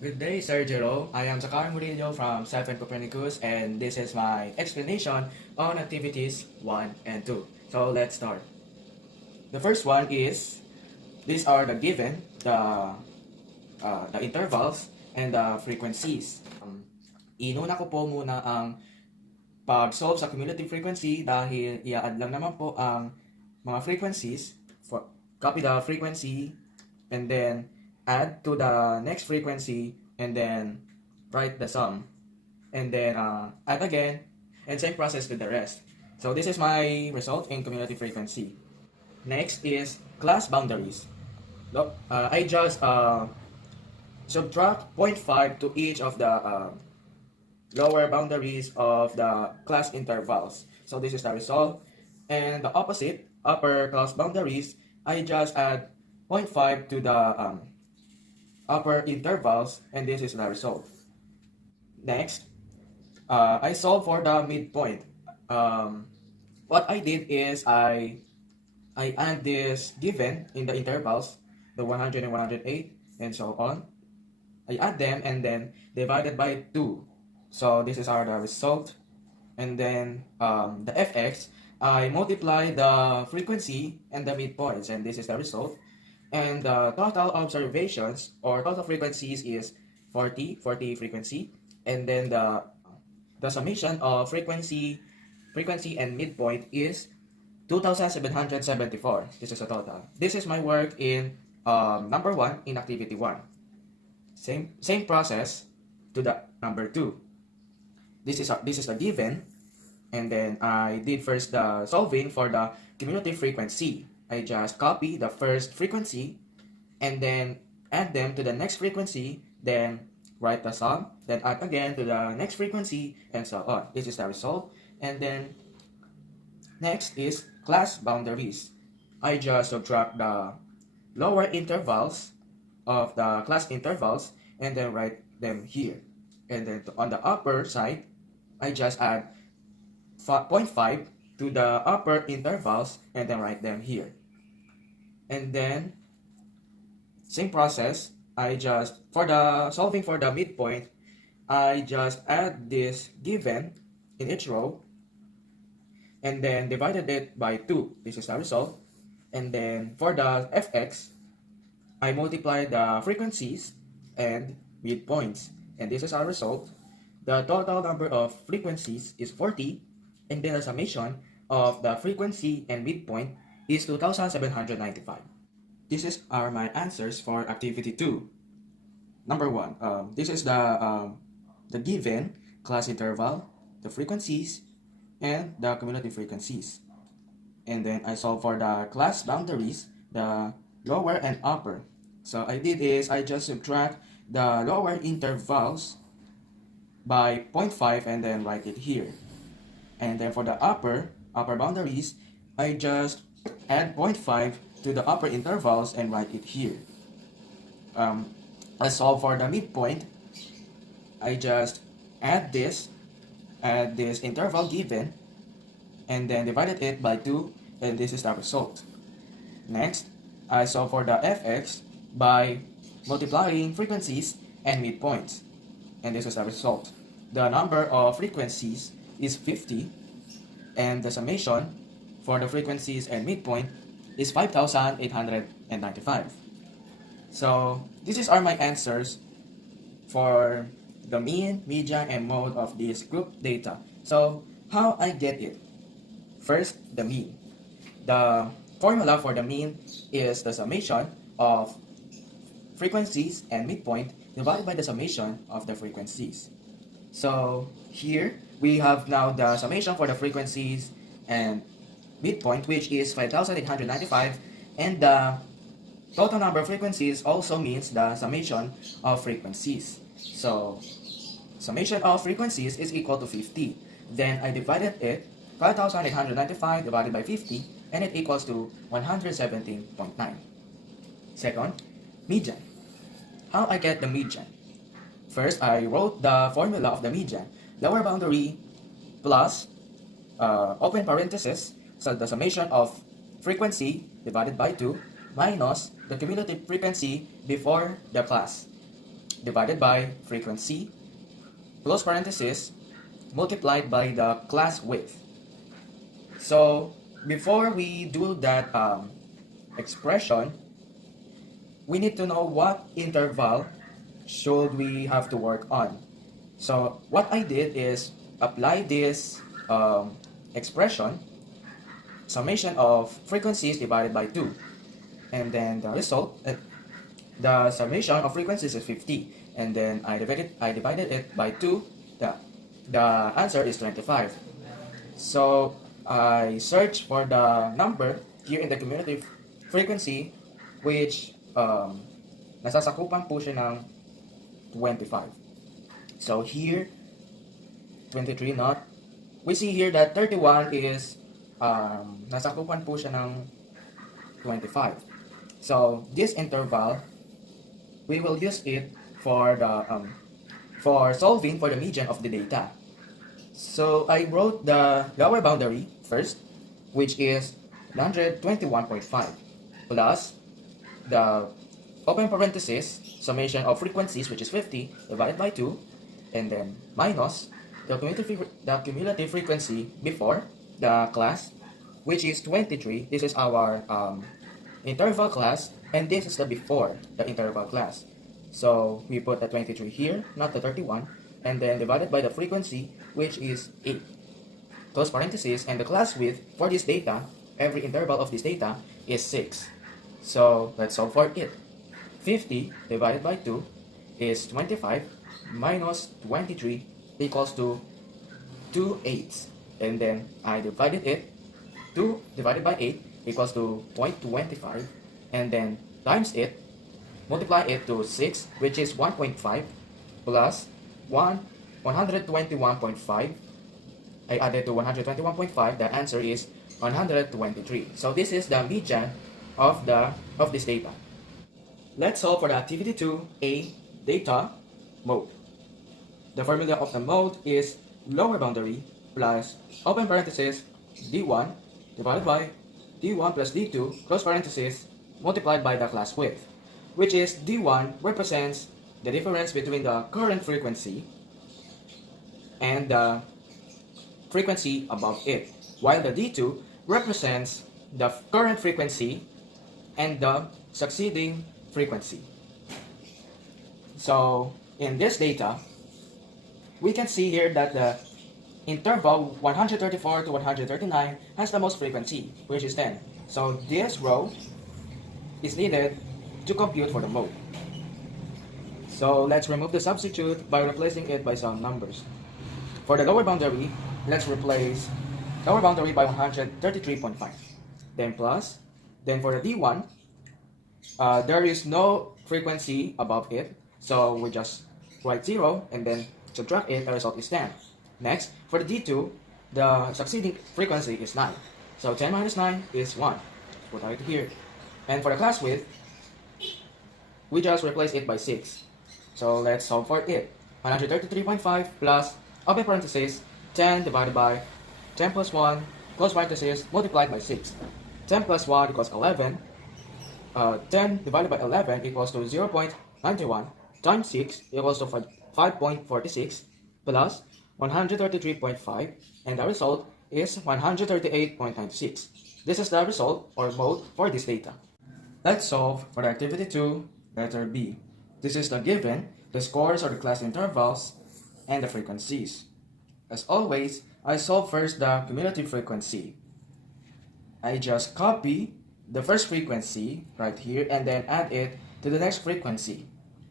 Good day, Sir Jero. I am Zachary Murillo from 7 Copernicus, and this is my explanation on activities 1 and 2. So let's start. The first one is, these are the given, the intervals, and the frequencies. Inuna ko po muna ang pag-solve sa cumulative frequency dahil i-add lang naman po ang mga frequencies. Copy the frequency and then add to the next frequency and then write the sum and then add again and same process with the rest. So this is my result in cumulative frequency. Next is class boundaries. Look, I just subtract 0.5 to each of the lower boundaries of the class intervals. So this is the result. And the opposite, upper class boundaries, I just add 0.5 to the upper intervals, and this is the result. Next, I solve for the midpoint. What I did is I add this given in the intervals, the 100 and 108, and so on. I add them and then divided by 2. So this is our the result. And then the fx, I multiply the frequency and the midpoints, and this is the result. And the total observations or total frequencies is 40 frequency, and then the summation of frequency and midpoint is 2774. This is a total. This is my work in number 1 in activity 1. Same process to the number 2. This is a given, and then I did first the solving for the cumulative frequency. I just copy the first frequency and then add them to the next frequency, then write the sum, then add again to the next frequency, and so on. This is the result. And then next is class boundaries. I just subtract the lower intervals of the class intervals and then write them here. And then on the upper side, I just add 0.5 to the upper intervals and then write them here. And then same process, I just, for the solving for the midpoint, I just add this given in each row and then divided it by 2. This is the result. And then for the fx, I multiply the frequencies and midpoints, and this is our result. The total number of frequencies is 40, and then the summation of the frequency and midpoint is 2795. These are my answers for activity 2. Number 1, this is the given class interval, the frequencies, and the cumulative frequencies. And then I solve for the class boundaries, the lower and upper. So I did is I just subtract the lower intervals by 0.5 and then write it here. And then for the upper boundaries, I just add 0.5 to the upper intervals and write it here. I solve for the midpoint. I just add this interval given and then divided it by 2, and this is the result. Next, I solve for the fx by multiplying frequencies and midpoints, and this is the result. The number of frequencies is 50, and the summation for the frequencies and midpoint is 5895. So these are my answers for the mean, median, and mode of this group data. So how I get it? First, the mean. The formula for the mean is the summation of frequencies and midpoint divided by the summation of the frequencies. So here we have now the summation for the frequencies and midpoint, which is 5895, and the total number of frequencies also means the summation of frequencies. So summation of frequencies is equal to 50. Then I divided it, 5895 divided by 50, and it equals to 117.9. Second, median. How I get the median? First, I wrote the formula of the median. Lower boundary plus open parenthesis, so the summation of frequency divided by 2 minus the cumulative frequency before the class. divided by frequency, close parenthesis, multiplied by the class width. So before we do that expression, we need to know what interval should we have to work on. So what I did is apply this expression, summation of frequencies divided by 2. And then the result, the summation of frequencies is 50. And then I divided it by 2. The answer is 25. So I searched for the number here in the cumulative frequency which nasasakupan po siya ng 25. So here, 23 not. We see here that 31 is nasakupan po siya ng 25. So this interval, we will use it for the for solving for the median of the data. So I wrote the lower boundary first, which is 121.5 plus the open parenthesis summation of frequencies, which is 50 divided by 2, and then minus the cumulative frequency before the class, which is 23. This is our interval class, and this is the before the interval class. So we put the 23 here, not the 31, and then divided by the frequency, which is 8. Close parenthesis, and the class width for this data, every interval of this data, is 6. So let's solve for it. 50 divided by 2 is 25 minus 23 equals to 2 eighths. And then I divided it. 2 divided by 8 equals to 0.25. And then times it, multiply it to 6, which is 1.5 plus 121.5. I added to 121.5. The answer is 123. So this is the median of this data. Let's solve for the activity 2A data mode. The formula of the mode is lower boundary plus open parenthesis D1 divided by D1 plus D2 close parenthesis multiplied by the class width, which is D1 represents the difference between the current frequency and the frequency above it, while the D2 represents the current frequency and the succeeding frequency. So in this data, we can see here that the interval 134 to 139 has the most frequency, which is 10. So this row is needed to compute for the mode. So let's remove the substitute by replacing it by some numbers. For the lower boundary, let's replace lower boundary by 133.5. Then plus, then for the D1, there is no frequency above it, so we just write 0 and then subtract it, the result is 10. Next, for the D2, the succeeding frequency is 9. So 10 minus 9 is 1. Put it here. And for the class width, we just replace it by 6. So let's solve for it. 133.5 plus, open parenthesis, 10 divided by 10 plus 1, close parenthesis, multiplied by 6. 10 plus 1 equals 11. 10 divided by 11 equals to 0.91 times 6 equals to 5.46 plus 133.5, and the result is 138.96. This is the result or mode for this data. Let's solve for the activity 2, letter B. This is the given, the scores or the class intervals, and the frequencies. As always, I solve first the cumulative frequency. I just copy the first frequency right here and then add it to the next frequency,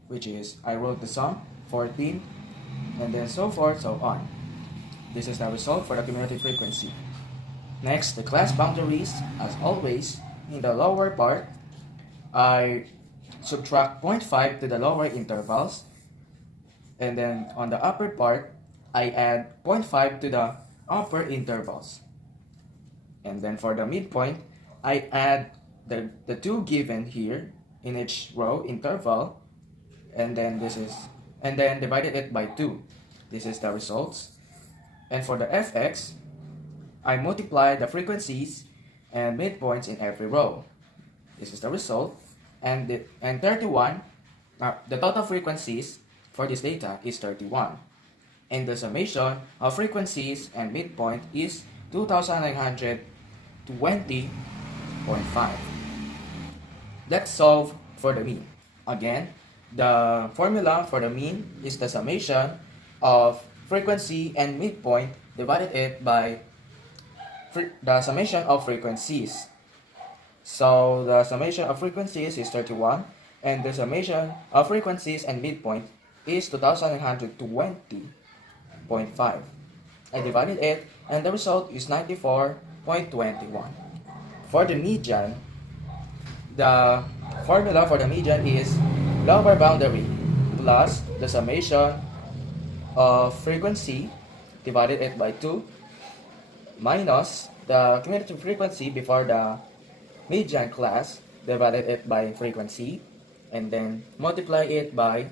which is, I wrote the sum, 14, and then so forth, so on. This is the result for the cumulative frequency. Next, the class boundaries. As always, in the lower part, I subtract 0.5 to the lower intervals, and then on the upper part, I add 0.5 to the upper intervals. And then for the midpoint, I add the two given here in each row interval, and then divided it by 2. This is the results. And for the fx, I multiply the frequencies and midpoints in every row. This is the result. And 31, the total frequencies for this data is 31. And the summation of frequencies and midpoint is 2920.5. Let's solve for the mean. Again, the formula for the mean is the summation of frequency and midpoint divided it by the summation of frequencies. So the summation of frequencies is 31 and the summation of frequencies and midpoint is 2920.5. I divided it and the result is 94.21. For the median, the formula for the median is lower boundary plus the summation of frequency divided it by 2 minus the cumulative frequency before the median class divided it by frequency and then multiply it by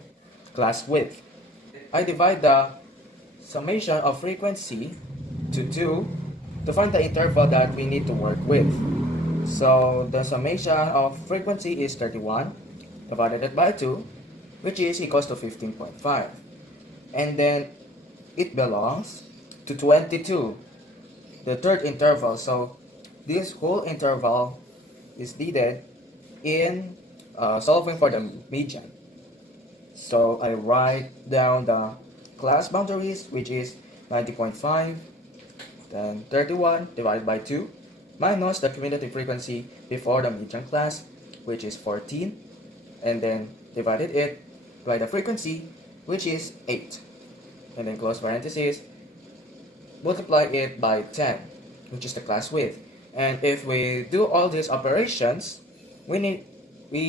class width. I divide the summation of frequency to 2 to find the interval that we need to work with. So the summation of frequency is 31 divided it by 2, which is equals to 15.5. And then it belongs to 22, the third interval. So this whole interval is needed in solving for the median. So I write down the class boundaries, which is 90.5, then 31 divided by 2, minus the cumulative frequency before the median class, which is 14, and then divided it by the frequency, which is 8, and then close parenthesis, multiply it by 10, which is the class width. And if we do all these operations, we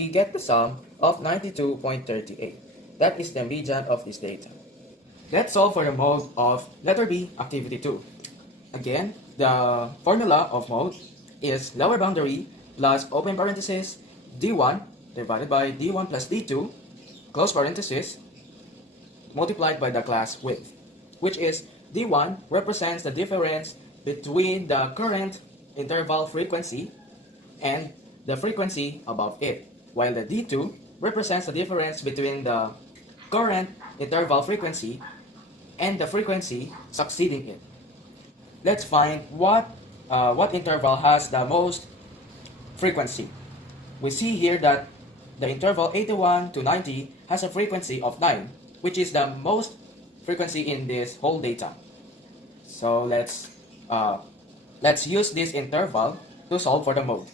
get the sum of 92.38. That is the median of this data. Let's solve for the mode of letter B, activity 2. Again, the formula of mode is lower boundary plus open parenthesis D1 divided by D1 plus D2, close parenthesis, multiplied by the class width, which is D1 represents the difference between the current interval frequency and the frequency above it, while the D2 represents the difference between the current interval frequency and the frequency succeeding it. Let's find what interval has the most frequency. We see here that the interval 81 to 90 has a frequency of 9, which is the most frequency in this whole data. So let's use this interval to solve for the mode.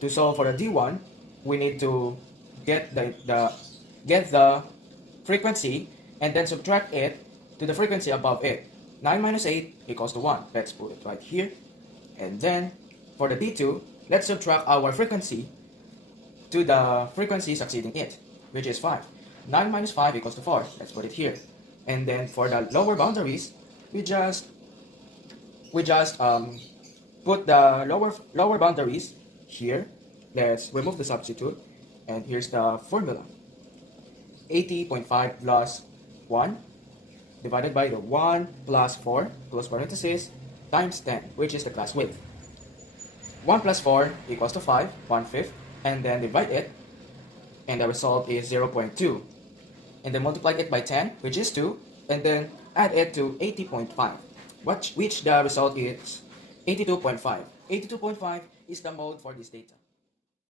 To solve for the D1, we need to get the frequency and then subtract it to the frequency above it. 9 minus 8 equals to 1. Let's put it right here. And then for the D2, let's subtract our frequency to the frequency succeeding it, which is 5. 9 minus 5 equals to 4. Let's put it here. And then for the lower boundaries, we just put the lower boundaries here. Let's remove the substitute, and here's the formula. 80.5 plus 1 divided by the 1 plus 4, close parenthesis, times 10, which is the class width. 1 plus 4 equals to 5, 1/5, and then divide it, and the result is 0.2. And then multiply it by 10, which is 2, and then add it to 80.5, which the result is 82.5. 82.5 is the mode for this data.